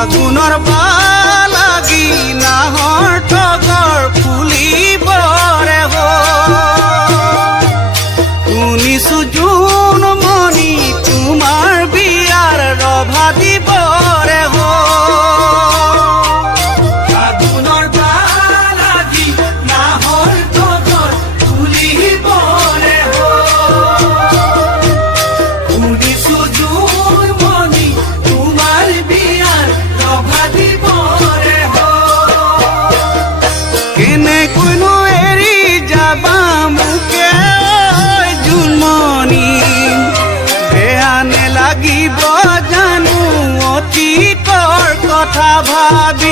ফাগুনৰ পালাগি নাহৰ তগৰ ফুলিবৰে শুনিছো জোন মণি তোমাৰ বিয়াৰ ৰভা দিবৰে ফাগুনৰ পালাগি নাহৰ তগৰ ফুলিবৰে শুনিছো জোন মণি তোমাৰ বিয়াৰ ৰভা দিবৰে কেনেকৈনো এৰি যাবা মোকে জোনমণি বেয়া নেলাগিব জানো অতীতৰ কথা ভাবি